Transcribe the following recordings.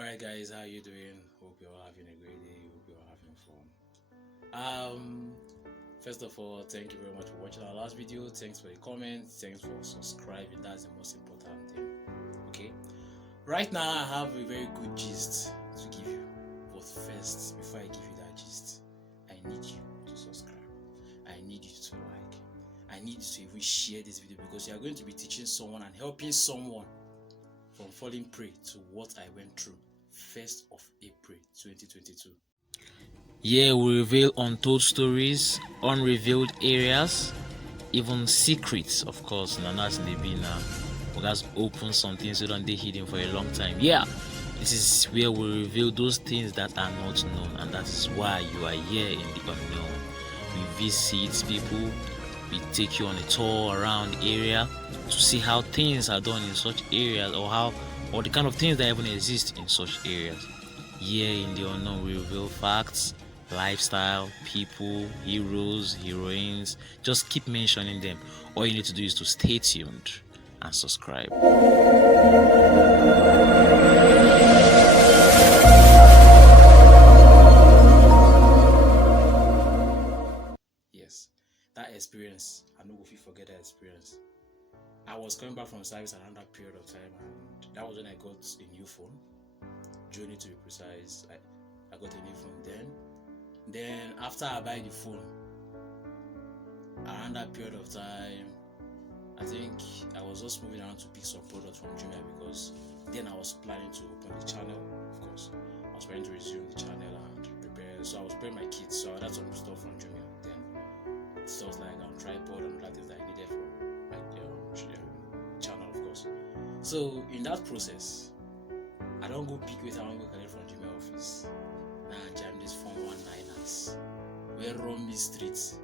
Alright guys, how you doing? Hope you're all having a great day. Hope you're all having fun. First of all, thank you very much for watching our last video. Thanks for the comments, thanks for subscribing. That's the most important thing. Okay. Right now I have a very good gist to give you. But first, before I give you that gist, I need you to subscribe. I need you to like. I need you to even share this video because you are going to be teaching someone and helping someone from falling prey to what I went through 1st of April 2022. Here we reveal untold stories, unrevealed areas, even secrets, of course. Now that's in the be now. We guys open some things so don't they hidden for a long time. Yeah, this is where we reveal those things that are not known, and that is why you are here in the unknown. We visit people, we take you on a tour around the area to see how things are done in such areas, or the kind of things that even exist in such areas. Here in the unknown, we reveal facts, lifestyle, people, heroes, heroines. Just keep mentioning them. All you need to do is to stay tuned and subscribe. Yes, that experience, I know if you forget that experience. I was coming back from service around that period of time, and that was when I got a new phone. Journey to be precise, I got a new phone then after I buy the phone, around that period of time, I think I was just moving around to pick some products from Jumia because then I was planning to open the channel. Of course, I was planning to resume the channel and prepare. So I was preparing my kits, so I had some stuff from Jumia. Then stuff like tripod and other things that I needed for my channel, of course. So in that process, I don't go pick it, I want to go collect from Jumia office. Now I jam this phone 19ers. We run me streets.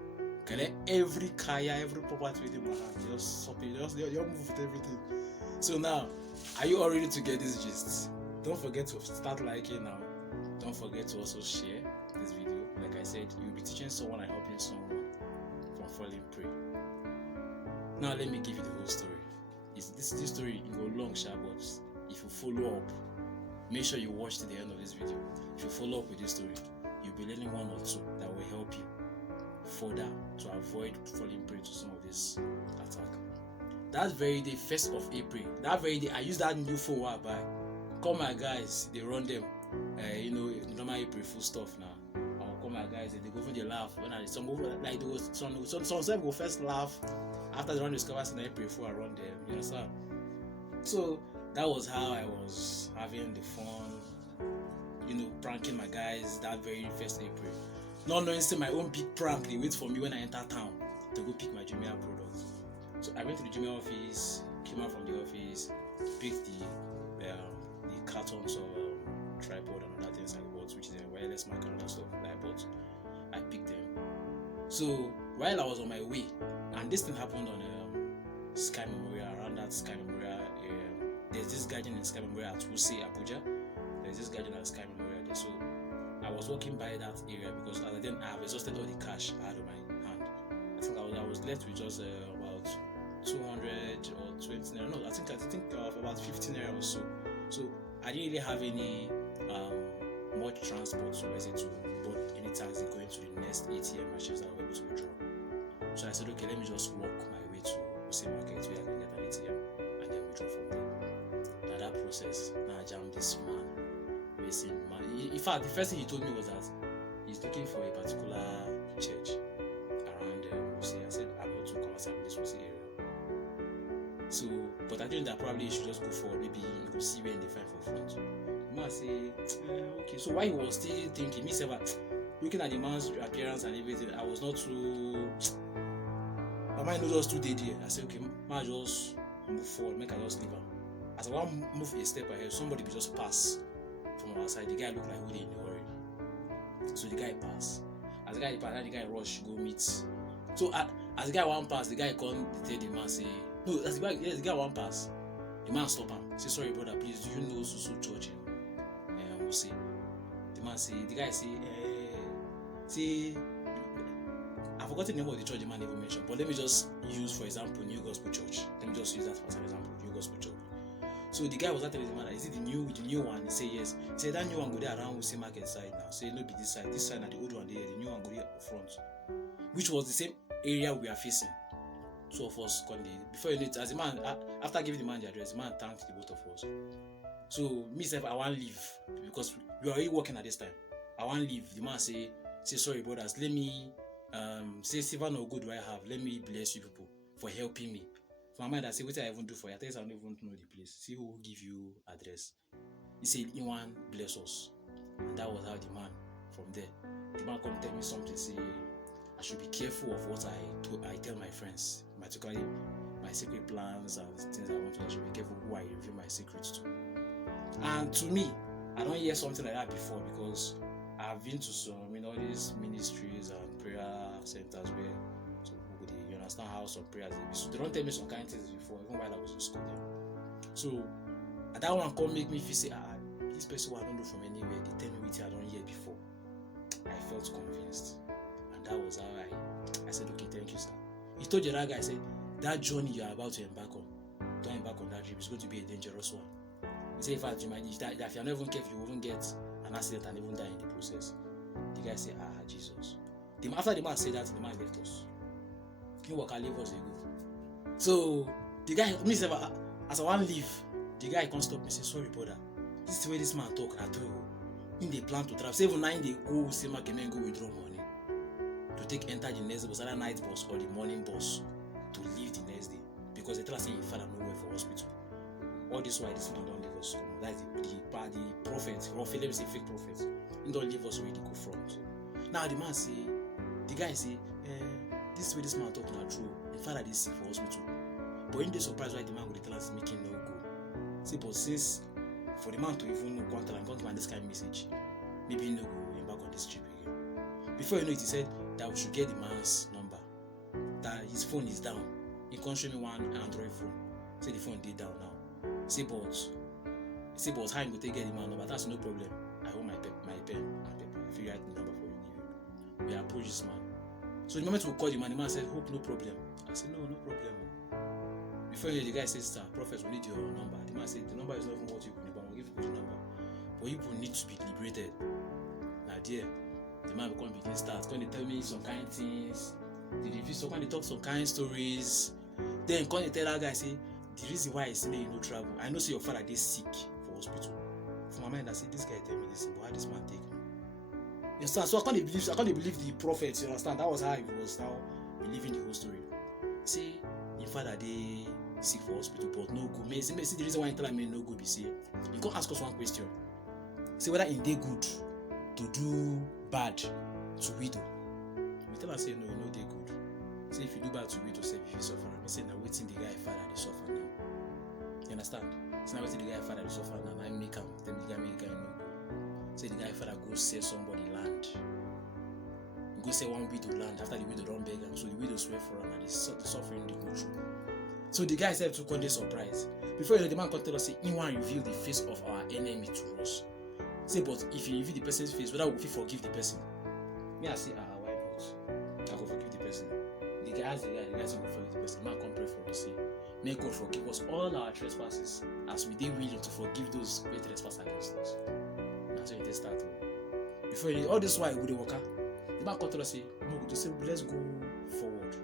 Collect every kaya, every property within my hand. Just stop it, just move with everything. So now, are you all ready to get this gist? Don't forget to start liking now. Don't forget to also share this video. Like I said, you'll be teaching someone and helping someone from falling prey. Now let me give you the whole story. This story will go long, but if you follow up, make sure you watch to the end of this video. If you follow up with this story, you'll be learning one or two that will help you further to avoid falling prey to some of this attack. That very day, 1st of April, that very day, I used that new phone I buy. Call my guys, they run them. Normal April full stuff now. I'll call my guys, they go they laugh. When some go first laugh after they run discovers in April before I run them. You understand? So that was how I was having the fun, pranking my guys that very 1st April. Not knowing my own big prank, they wait for me when I enter town to go pick my Jumia products. So I went to the Jumia office, came out from the office, picked the cartons of tripod and other things I bought, which is a wireless mic and other stuff that I bought. I picked them. So while I was on my way, and this thing happened on Sky Memorial, around that Sky Memorial area. There's this garden in Sky Memorial at Wuse, Abuja. There's this garden at Sky Memorial there. So I was walking by that area because at the time I have exhausted all the cash I had on my hand. I think I was left with just about 200 or 20 naira. No, I think about 15 naira or so. So I didn't really have any much transport, so let's say to board any taxi going to the next ATM machines that I was able to withdraw. So I said, okay, let me just walk my way to Wuse Market where I can get an ATM and then withdraw from there. Now that process, now I jammed this man. In fact, the first thing he told me was that he's looking for a particular church around Wuse. I said, I'm not too concerned with this Wuse area. So, but I think that probably you should just go for maybe you could see where they find for front. The man say, okay. So while he was still thinking, me say, looking at the man's appearance and everything, I was not too. My mind was just too dead here. I said, okay, man, just move forward, make I just leave him. As I want to move a step ahead, somebody could just pass from our side. The guy looked like really in a hurry. So the guy passed. As the guy passed, the guy rush go meet. So as the guy one pass, the guy come tell the man say, no, as the guy one pass, the man stop him. Say, sorry brother, please, do you know so church? We'll see. The guy say, I forgot the name of the church the man never mentioned, but let me just use for example New Gospel Church. Let me just use that for example, New Gospel Church. So the guy was not telling the man, is it the new one? He said yes. He said that new one go there around Wuse Market side now. Say no be this side. This side na the old one there. The new one go there up front. Which was the same area we are facing. Two of us come there. Before you know it, as the man, after giving the man the address, the man thanked the both of us. So myself, I want leave because we are already working at this time. I want leave. The man say sorry brothers, let me say silver no good do I have. Let me bless you people for helping me. For my mind, I say what I even do for you. I tell you I don't even know the place. See who will give you address. He said he want bless us. And that was how the man from there. The man come tell me something, say I should be careful of what I tell my friends, particularly my secret plans and things I want to do. I should be careful who I reveal my secrets to. And to me, I don't hear something like that before because I've been to some, all these ministries and prayer centers where you understand how some prayers they be. So they don't tell me some kind of things before, even while I was in school then. So that one come make me feel say, this person who I don't know from anywhere, they tell me what I don't hear before. I felt convinced. And that was how I said, okay, thank you, sir. He told the other guy, I said, that journey you are about to embark on, don't embark on that trip, it's going to be a dangerous one. He said, in fact, if you're not even careful, you will even get an accident and even die in the process. The guy said, Jesus. After the man said that, the man left us. He walk and leave us ago. So the guy, as I want to leave, the guy can't stop me. Say, sorry, brother. This is the way this man talk. I told you, in the plan to travel. Say, even 9 they go, say, man, can go withdraw money to enter the next bus, either night bus or the morning bus to leave the next day because they tell us saying, father, nowhere for hospital. All this why this man don't leave us. That's the prophet, or let me say fake prophet. He don't leave us already go front. Now the man say, the guy say, this way this man talking are true. In fact, I sick for hospital. But in the surprise why the man would tell us making no go. See, but since for the man to even come to this kind of message, maybe he no go embark on this trip again. Before you know it, he said that we should get the man's number. That his phone is down. He can't show me one Android phone. Say the phone did down now. Say but how you go take get the man number? That's no problem. I hold my pen and paper. If you write the number for you, we approach this man. So the moment we call the man said, hope no problem. I said, no problem. Before you know, the guy says, sir, prophet, we need your number. The man said, the number is not even what you need, but we'll give you the number. But you need to be liberated. Now dear, the man will come begin start. When they tell me some kind of things, they review some kind, they talk some kind of stories. Then when they tell that guy, say, the reason why I say you no travel, I know say your father is sick for hospital. For my mind, I say this guy tell me this, but how this man take me? You understand? So I can't believe the prophet. You understand? That was how he was now believing the whole story. Say your father they sick for hospital, but no go. See the reason why I tell me no go be say you can ask us one question. Say whether in they good to do bad to widow. We tell us say no, they good. Say if you do bad to widow, say if you suffer, I say now waiting the guy father they suffer now. You understand? So now waiting the guy father they suffer now. I make him, then the guy no go. Say the guy father go sell somebody land. Go sell one widow land after the widow don't beg him. So the widow swear for him and the suffering they go through. So the guy said to call this surprise. Before you know, the man can tell us say he want to reveal the face of our enemy to us. Say but if you reveal the person's face, whether we forgive the person. Me I say why not? I go forgive the person. The guy asked the guy say go forgive the person. Man come pray for us say, may God forgive us all our trespasses as we did willing to forgive those great trespass against us. That's when it started. Before you all this while we walk out, the man come tell us say, no, to say let's go forward.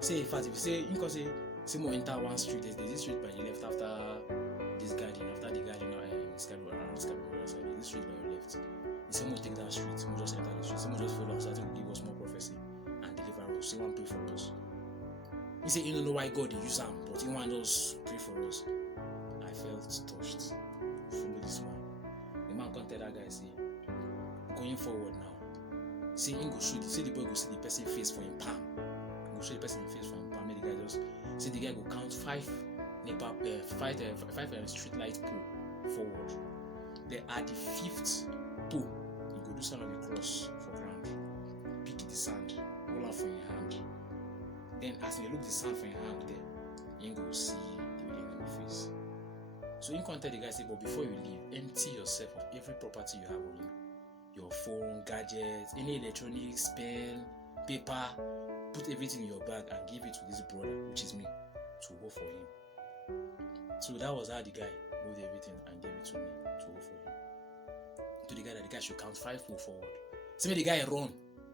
Say in fact if you say you can say more enter one street, there's this street by your left after this garden, after the garden around Scarborough, so there's this street by your left. You say more take that street, more just enter the street, say more just follow us, I think will give us more prophecy and deliver us. Say one pray for us. He say you don't know why God use him, but he want us pray for us. I felt touched. Follow this man. The man can tell that guy say, going forward now. See him go show the boy go see the person face for him palm. Go show the person face for him palm. Make the guy just see the guy go count five street light pole forward. Then at the fifth pole, you go do sign of the cross for ground. Pick the sand, roll out from your hand. Then as you look the sand from your hand there, you go see the enemy face. So you can tell the guy say, but before you leave, empty yourself of every property you have on you. Your phone, gadgets, any electronics, pen, paper, put everything in your bag and give it to this brother, which is me, to hold for him. So that was how the guy moved everything and gave it to me to hold for him. To the guy that the guy should count 5 pull forward. See me the guy run,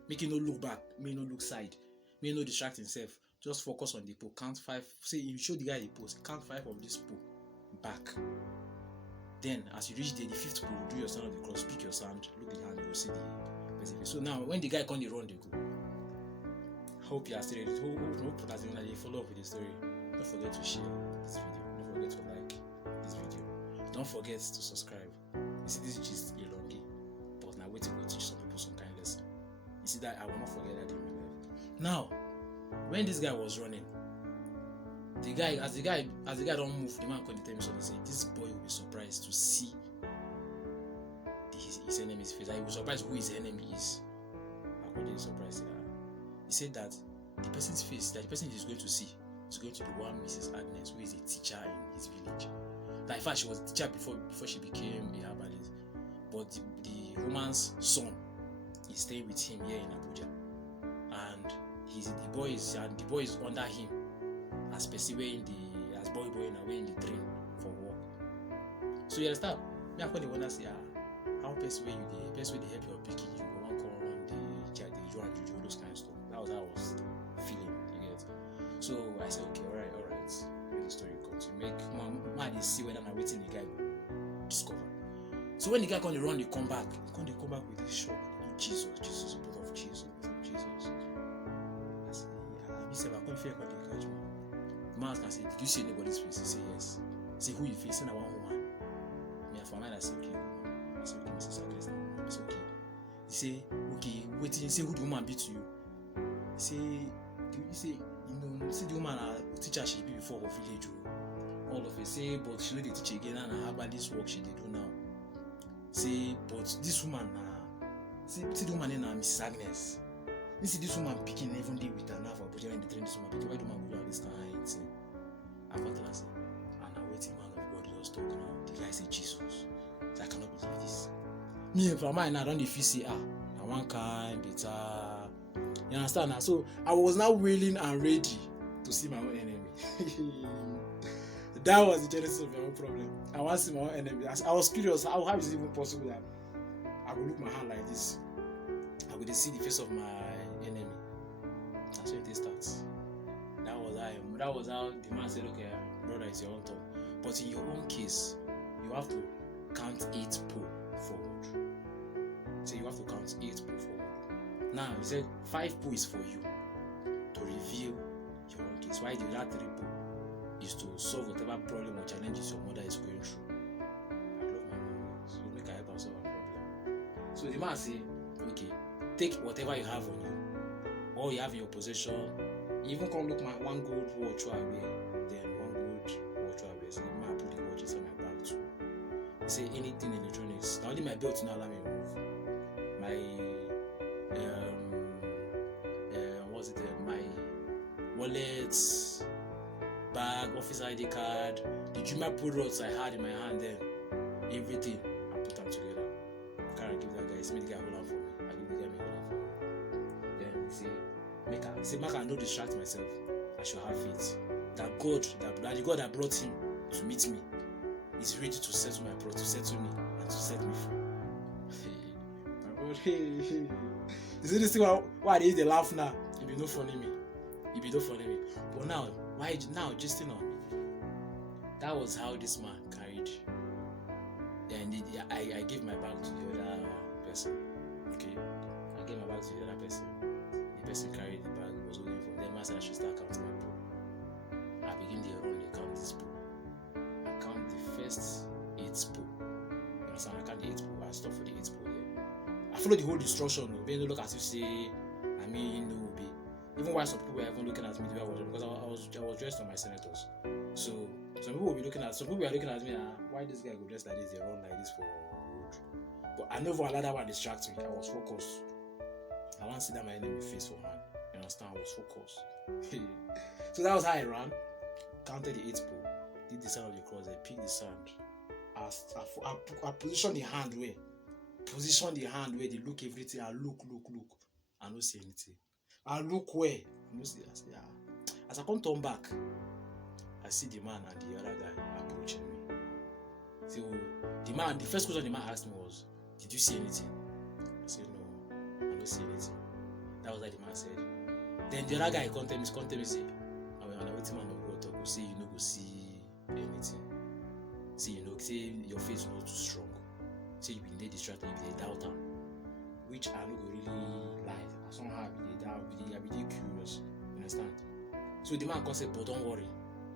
make him no look back, make him no look side, make him no distract himself. Just focus on the pull. Count 5. See, if you show the guy the post, count 5 of this pull back. Then as you reach there, the 5th pull, do your sign of the cross, pick your sand, look the hand, you will see the person. So now when the guy come, they run, they go. Hope you are still ready. Hope that you follow up with the story. Don't forget to share this video. Don't forget to like this video. Don't forget to subscribe. You see, this is just a longy, but now wait to go teach some people some kind of lesson. You see that I will not forget that in my life. Now, when this guy was running, the guy don't move, the man couldn't tell me something. Say this boy will be surprised to see his enemy's face. I was surprised who his enemy is. I couldn't surprise. He said that the person's face that the person is going to see is going to be one Mrs. Agnes, who is a teacher in his village. Like, in fact, she was a teacher before she became a herbalist. But the woman's son is staying with him here in Abuja, and the boy is under him as pursuing as boy away in the train for work. So you understand? Me, I couldn't wonder say how persuade you the help your picking you go on call on the Joe and Juju, those kind of stuff. That was how I was feeling, you get. So I said, okay, alright. When the story comes, you make man see whether I'm waiting the guy will discover. So when the guy come to run, they come back with this shock. Jesus, blood of Jesus. I said, he said, I can't fear God to catch me. The man can say, did you see anybody's face? He said, yes. He said, who you face? He said, one woman. Me, for mine, I said, okay. I said, okay, Mrs. Agnes, I said, okay. He said, okay, wait. He said, who the woman be to you? He said, see the woman teacher she be before her village. All of it say, but she know the teacher again and her this work she did do now. Say, but this woman see the woman in Mrs. Agnes. You see this woman picking even day with her now for putting in the train. This woman picking, why do man go do this kind of thing? I can't answer. And I waiting man of God just talk now. The guy say Jesus. So I cannot believe this. Me for mine I don't feel say I want kind better. You understand now? So I was now willing and ready to see my own enemy. That was the genesis of my own problem. I want to see my own enemy. I was curious, how is it even possible that I will look my hand like this? I will see the face of my enemy. That's when it starts. That was how the man said, okay, brother, it's your own turn. But in your own case, you have to count 8 pull forward. So you have to count 8 pull forward. Now, he said 5 pull is for you to reveal your own case. Why the other 3 pull is to solve whatever problem or challenges your mother is going through. I love my mom, so make her help her solve her problem. So the man say, okay, take whatever you have on you, or you have in your possession. You even come look my one gold watch away, then one gold watch away. So the man put the watch inside my bag too. He say anything electronics. Now only my belt now allow me move. My my wallets, bag, office ID card, the Juma products I had in my hand then, everything, I put them together. I can't give that guy, he made the guy hold on for me. I give the guy hold on for me. Then he say, make I not distract myself. I should have faith. That the God that brought him to meet me is ready to settle my problem, to settle me and to set me free. My God, hey. You see this thing why they laugh now? It be no funny me. But now just that was how this man carried. And I gave my bag to the other person. Okay, I gave my bag to the other person. The person carried the bag, was holding for them. I said I should start counting my pool. I begin the run, they count this pool. I count the first 8 pool. You understand? I count the 8 pool. I stop for the 8 pool here. I follow the whole instruction. When you look as you say, even while some people were even looking at me the way I was, because I was dressed on my senators. So some people were looking at me, why this guy go dressed like this, they run like this for road. But I never allowed that one distract me. I was focused. I want to see that my enemy face for hand. You understand? I was focused. So that was how I ran. Counted the 8 pool, did the sign of the cross, I picked the sand. I positioned the hand where they look everything. I look. I don't see anything. I look where I don't see. As I come turn back, I see the man and the other guy. I So the first question the man asked me was, "Did you see anything?" I said, "No, I don't see anything." That was what the man said. Then the other guy come tell me say, "I will wait man of God talk. Say you no go see anything. Say say your faith not too strong. Say you been dey distracted, you be dey doubt am." Which I no go really lie. Somehow I be dey doubt, I be dey curious. You understand? So the man come say, "But don't worry,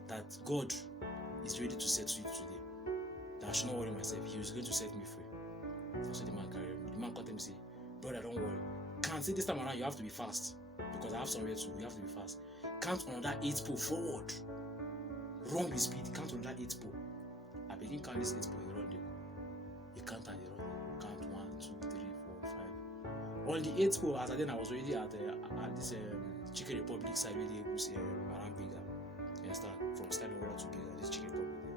that God is ready to set you today. That I should not worry myself. He is going to set me free." So the man carried me. The man come tell me say, "Brother, don't worry. Can't say this time around you have to be fast because I have somewhere to. You have to be fast. Count another 8 pole forward. Run with speed. Count another 8 pole. I begin count this 8 pole. You run them. You count and you run. Count 1, 2, 3, 4, 5. On the 8th pole, as I then I was already at this Chicken Republic side where they was around Bigger. You understand? From Standing Water to Bigger, this Chicken Republic there.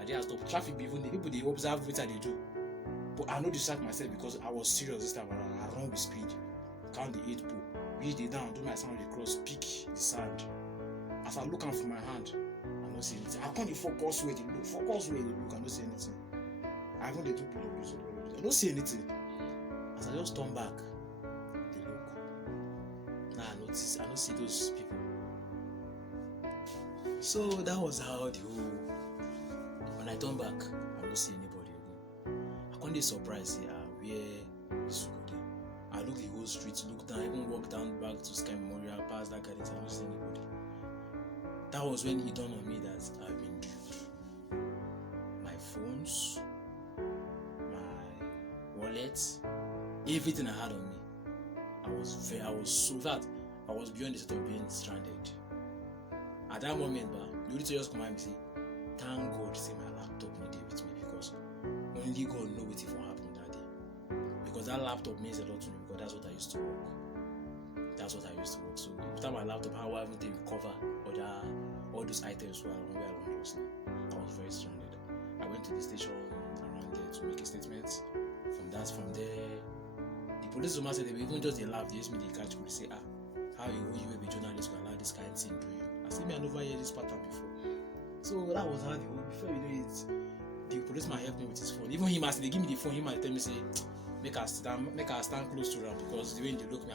I did stop traffic. Even the people they observe what they do. But I know distract myself because I was serious this time around. I run with speed. Count the 8 pole. Reach the down, do my sound across, pick the sand. As I look out for my hand, I don't see anything. I can't focus where they look. I don't see anything. I even they do pillows. I don't see anything. As I just turn back, they look. Now I notice, I don't see those people. So that was how the whole. When I turn back, I don't see anybody again. I can't be surprised where this would go. I look the whole street, look down, even walk down back to Sky Memorial, past that garden, I don't see anybody. That was when it dawned on me that I've been duped. My phones, my wallet, everything I had on me. I was beyond the state of being stranded. At that moment, the auditor just come and say, "Thank God, say my laptop not there with me because only God know what will happen that day." Because that laptop means a lot to me because that's what I used to work. So without my laptop, how I would recover all those items where I was now. I was very stranded. I went to the station around there to make a statement. From there, the police woman said they were even just they laugh, they used me they catch me, they say, "How you will be journalist will allow this kind of thing to you?" I said, "Me, I never heard this pattern before." So that was how before you know it, the policeman helped me with his phone. Even him as they give me the phone, he might tell me say, make her stand close to them because the way they look me,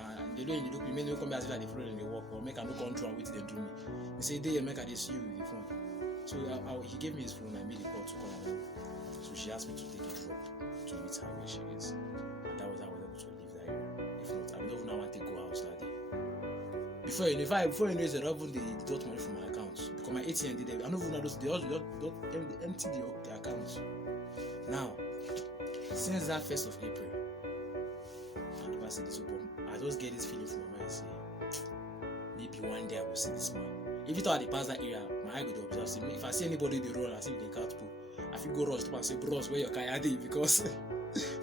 may not come as if they follow and they walk or make her no control and wait they do me. He say they make her see you with the phone. So he gave me his phone. I made a call to call her. So she asked me to take a drop to meet her where she is, and that was how I was able to leave that area. If not, I would not want to go out that day. Before you know, it's even they deduct money from my account because my ATM did. I don't even know those. They also don't empty the account. Now, since that 1st of April, I never see this open. I just get this feeling from my mind, say maybe one day I will see this man. If you thought I pass that area, my eye would observe. See, if I see anybody they roll, I see they can't pull. I feel go rush to and say, "Bros, where your car are they?" Because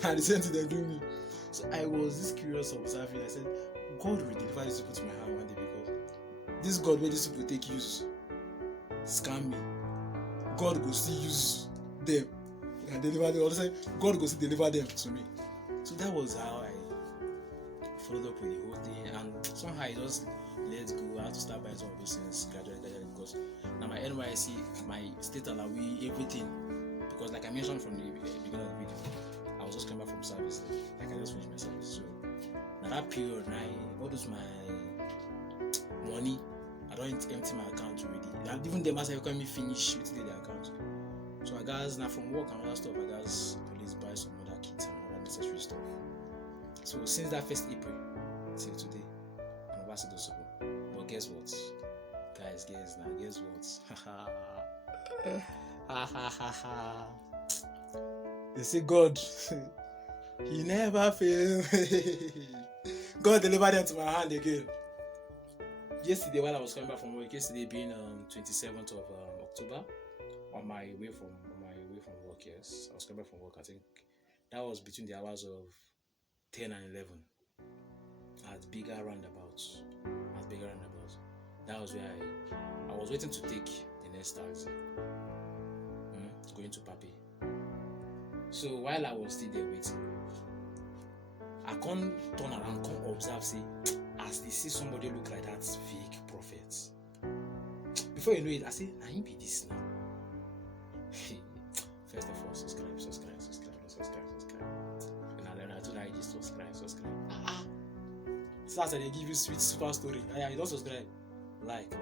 I the same thing they do me. So I was this curious observing. I said, God will deliver these people to my hand one day because this God where these people take use scam me. God will still use them and deliver them. Also, God will still deliver them to me. So that was how I followed up with the whole thing, and somehow I just let go. I have to start buying some of those things gradually because now my NYC, my state allowee, everything. Because like I mentioned from the beginning of the video, I was just coming back from service. Like I just finished my service. So now that period, all those my money, I don't empty my account already. And even them as I come me finish with the account. So I guys now from work and other stuff, I guys police buy some other kits and other necessary stuff. So since that 1st April till today, I'm about to do so. But guess what? Guys, guess what? They say God, He never fails. God delivered them to my hand again. Yesterday, while I was coming back from work, yesterday being 27th of October, on my way from work, yes, I was coming back from work. I think that was between the hours of 10 and 11 at bigger roundabouts. That was where I was waiting to take the next taxi, going to Papi. So while I was still there waiting, I can't turn around, can't observe, say, as they see somebody look like that fake prophet. Before you know it, I say, "Nah, he be this now." First of all, subscribe. And I learned how to like this, subscribe. So that's how they give you sweet super story. Yeah, you don't subscribe. Like.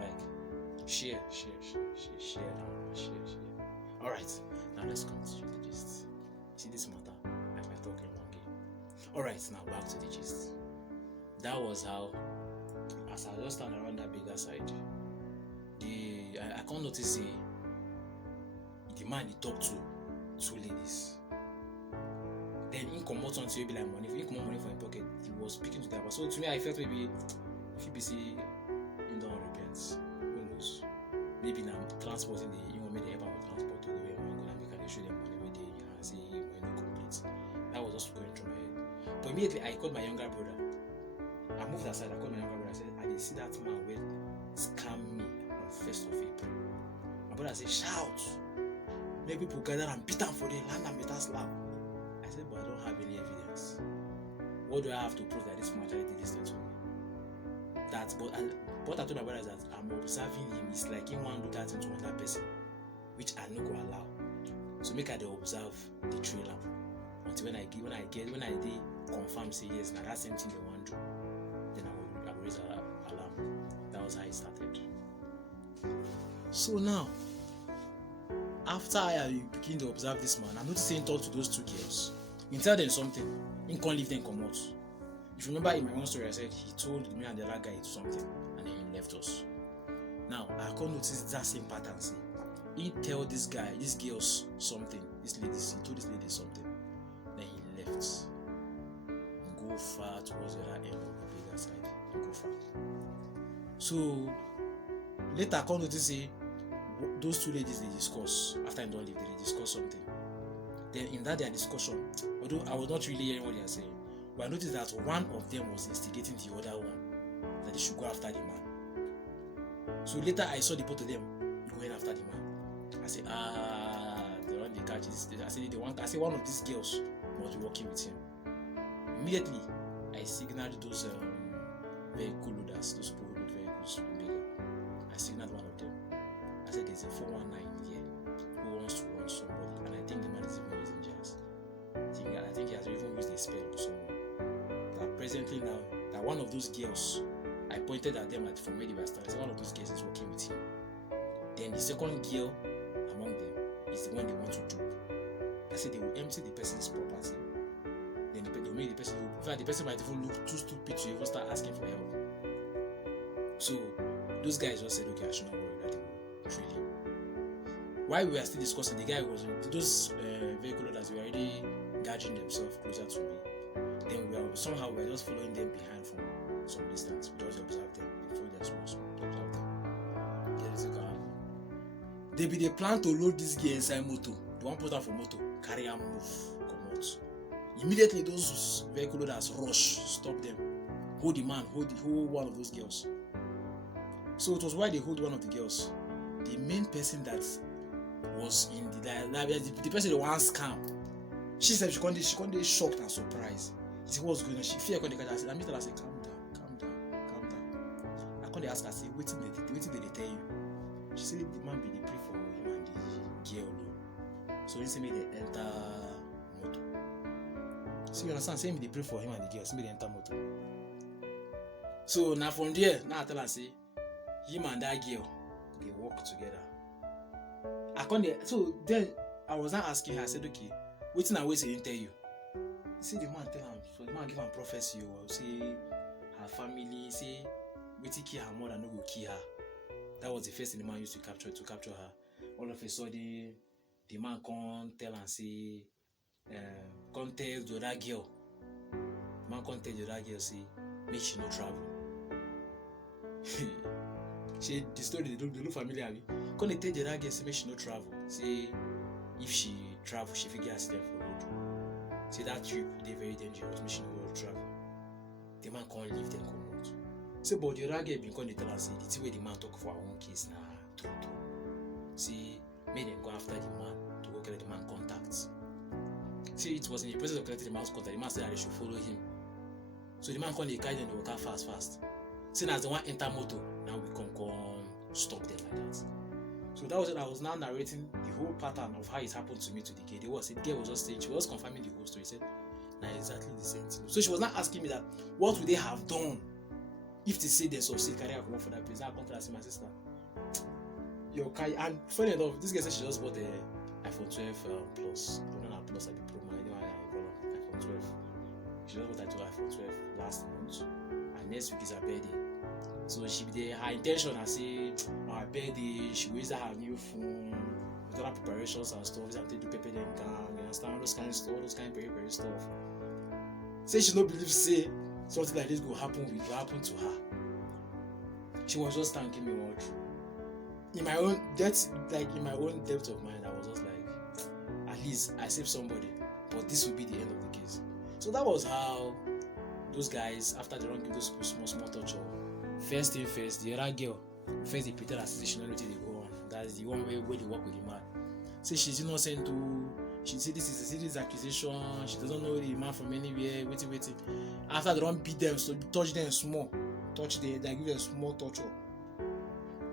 Share. Alright, now let's continue the gist. See this matter? I might talk in one game. Alright, now back to the gist. That was how, as I just stand around that bigger side, I can't notice the man he talked to two ladies. Then he come out onto be like money. If he come out money from his pocket, he was speaking to them. So to me, I felt maybe if he be say he don't repent. Who knows? Maybe now transporting maybe the help transport to the way I'm gonna make show them money where they say when they complete. That was just going through my head. But immediately I called my younger brother. I moved aside, I called my younger brother. I said, I didn't see that man will scam me on 1st of April. My brother said, shout. Make people gather and beat them for the land and beat slap. I said, but I don't have any evidence. What do I have to prove that this man actually did this thing to me? What I told my brother is that I'm observing him. It's like he want to do that to another person, which I no go allow. So make I observe the trailer until when I confirm say yes, now that same thing they want to do, then I will raise an alarm. That was how it started. So now, after I begin to observe this man, I'm noticing talk to those two girls. You tell them something, you can't leave them come out. If you remember in my own story, I said he told me and the other guy to something and then he left us. Now I can't notice that same pattern. See, he tell these girls something, he told this lady something, then he left. Go far towards the other end of the bigger side. Go far. So later I can't notice those two ladies they discuss. After I don't leave, they discuss something. Then in that their discussion, although I was not really hearing what they are saying, but I noticed that one of them was instigating the other one that they should go after the man. So later I saw the both of them going after the man. I said, the one they catch is I said one of these girls must be working with him. Immediately I signaled those vehicle loaders, those people who load vehicles bigger. I signaled one of them. I said there's a 419 here who wants to run somebody, and I think the man is even using jazz. I think he has even used a spell on someone. That presently now, that one of those girls, I pointed at them from where they were standing. One of those girls is working with him. Then the second girl among them is the one they want to dupe. I said they will empty the person's property. Then they will make the person. In fact, the person might even look too stupid to even start asking for help. So those guys just said, okay, I should not worry that they will trail him. While we were still discussing, the guy was those vehicle loaders were already gathering themselves closer to me. Then we were just following them behind from some distance. We just observed them. Before they small, we observed them. There's a car. They plan to load this gear inside motor. The one put out for motor, carry and move, come out. Immediately those vehicle loaders rush, stop them, hold the man, hold one of those girls. So it was why they hold one of the girls. The main person that was in the person that wants scam. She said she can't shocked and surprised. She said, what's going on? She feared when they catch her. I said, I said, calm down. I can't ask her, I said, wait till they tell you. She said the man be the pray for him and the girl. So he said me they enter motor. So you understand? Say me they pray for him and the girl. Say me they enter motor. So now from there, now I tell her say, him and that girl, they work together. So then I was not asking her, I said, okay, waiting and wait, he didn't tell you. He said the man tell him, so the man give him prophecy, or say her family, say waiting kill her mother, no go kill her. That was the first thing the man used to capture her. All of a sudden, the man can't tell and say, can't tell the other girl. The man can't tell the other girl, say, make she no travel. The story they look familiar. Can't tell the other girl, say, make she no travel. Say, if she travel, she figure accident for road. Say that trip, they very dangerous, make she no go travel. The man can't leave them come out. Say, but the other girl been come tell us, say, the thing where the man talk for our own case now, true. See, make them go after the man to go get the man contacts. See, it was in the process of collecting the man's contact. The man said that they should follow him. So the man come, they carry them, they walk out fast. See, as the one enter motor, now we come stop them like that. So that was it. I was now narrating the whole pattern of how it happened to me to the girl. The girl was just saying, she was confirming the whole story. She said, nah, exactly the same thing. So she was not asking me that, what would they have done if they say they succeed career come for that place? I come to ask my sister. And funny enough, this girl said she just bought a iPhone 12 Plus. I don't know Plus, I be Pro, I know I call them iPhone 12. She just bought a iPhone 12 last month, and next week is her birthday. So she be there. Her intention, I say, on her birthday, she will use her new phone with other preparations and stuff. And take Duped and gang, you understand, all those kind of stuff, all those kind of very stuff. Say she don't believe, say something like this will happen to her. She was just thanking me all through. In my own depth of mind, I was just like, at least I saved somebody, but this will be the end of the case. So that was how those guys, after they don't give those small touch, first thing first, the other girl, first they pretend as she knows they go on. That's the one where they work with the man. Say she's innocent too. She said this is a serious accusation. She doesn't know the man from anywhere. Waiting. After they don't beat them, so touch them small, they give them small torture.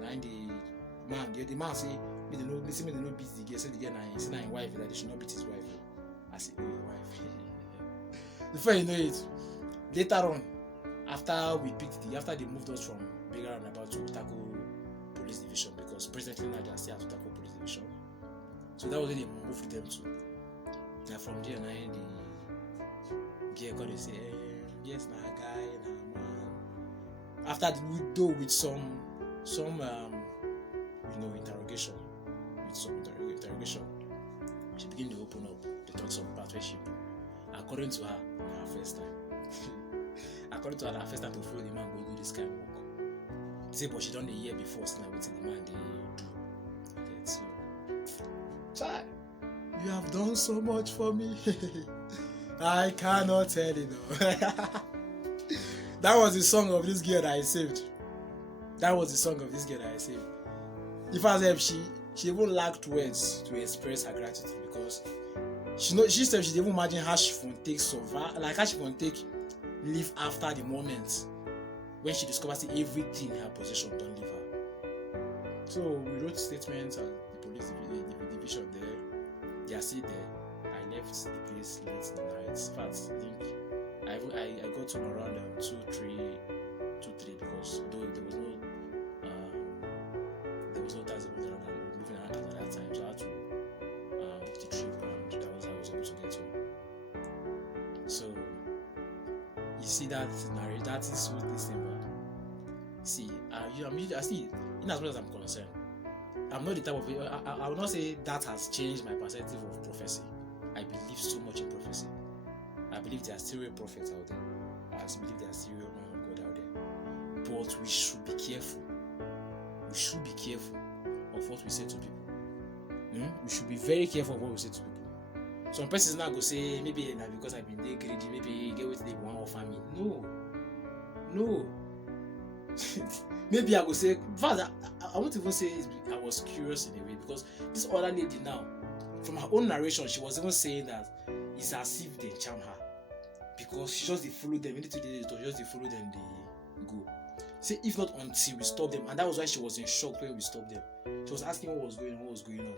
Then the man say, me they no beat the girl. Say the girl na his wife, like they should not beat his wife. I say, oh, your wife. Before you know it, later on, after they moved us from bigger and about to tackle police division, because presently now they are still at tackle police division. So that was when they moved them to. And from there, the girl got to say, yes, na a guy, na a man. After we do with some interrogation, she began to open up. They talk some part where she, according to her, her first time. According to her, first time to follow the man go do this kind of work. Say, but she done a year before, so now waiting the man they do. Okay, so, child, you have done so much for me. I cannot tell you no. That was the song of this girl that I saved. In fact, she even lacked words to express her gratitude, because she said she didn't imagine how she won't take survive, like how she won't take live after the moment when she discovers everything in her possession don't leave her. So we wrote statements at the police division there. They are still there. I left the place late in the night. In fact, I think I got to around 2-3 because though there was no taxi moving around at that time, so I had to book the trip, and that was how I was able to get home. So you see that is so this thing, but see, I see, in as much as I'm concerned, I'm not the type of I will not say that has changed my perspective of prophecy. I believe so much in prophecy. I believe there are still real prophets out there. I believe there are still real men of God out there. But we should be careful. We should be careful of what we say to people. We should be very careful of what we say to people. Some persons now go say, maybe because I've been there greedy, maybe get what they want offer me. No. Maybe I go say, father, I won't even say I was curious in a way, because this other lady now, from her own narration, she was even saying that it's as if they charm her, because she just they follow them. Anything they do, just they follow them, they go. Say if not until we stop them, and that was why she was in shock when we stopped them. She was asking what was going on.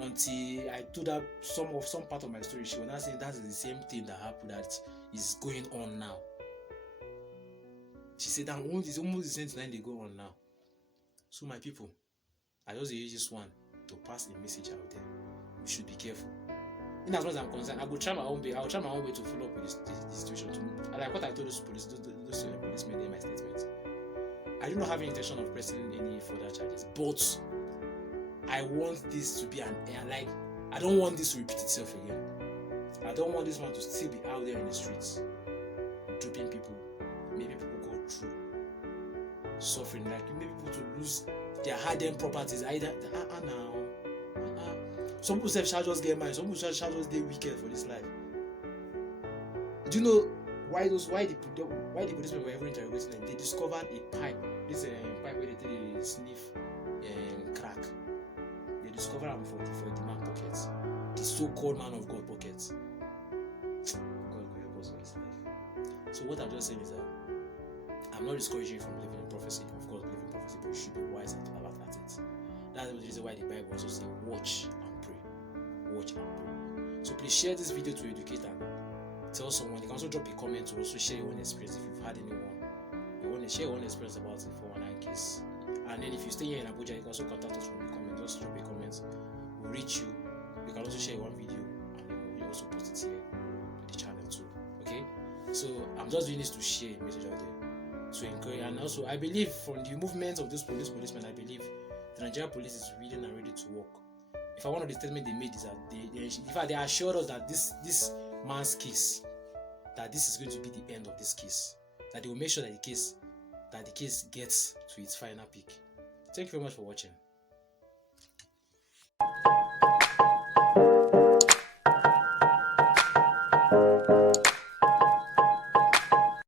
Until I told her some part of my story, she was not saying that's the same thing that happened that is going on now. She said that it's almost the same thing they go on now. So my people, I just use this one to pass a message out there. We should be careful. In as much as I'm concerned, I will try my own way to follow up with this situation. Like what I told those policemen in my statement. I do not have any intention of pressing any further charges, but I want this to be I don't want this to repeat itself again. I don't want this one to still be out there in the streets, duping people, maybe people go through suffering, like maybe people to lose their hard-earned properties. Either some people say shall just get married, some people shall just get wicked for this life. Do you know why the policemen were ever interrogating them? They discovered a pipe, this pipe where they sniff crack. They discovered them for the man pockets, the so-called man of God pockets. God will help us for this life. So what I'm just saying is that I'm not discouraging you from believing in prophecy. Of course, believe in prophecy, but you should be wise about it. that's the reason why the Bible also says watch and pray. Watch and pray. So please share this video to educate and tell someone. You can also drop a comment to also share your own experience if you've had anyone. You want to share your own experience about the 419 case. And then if you stay here in Abuja, you can also contact us from the comment. Just drop a comment. We'll reach you. You can also share one video and then we'll also post it here on the channel too. Okay? So I'm just doing this to share a message out there, to encourage. And also I believe from the movement of those policemen, I believe the Nigerian police is willing and ready to work. In fact, one of the statements they made is that they assured us that this man's case, that this is going to be the end of this case, that they will make sure that the case gets to its final peak. Thank you very much for watching.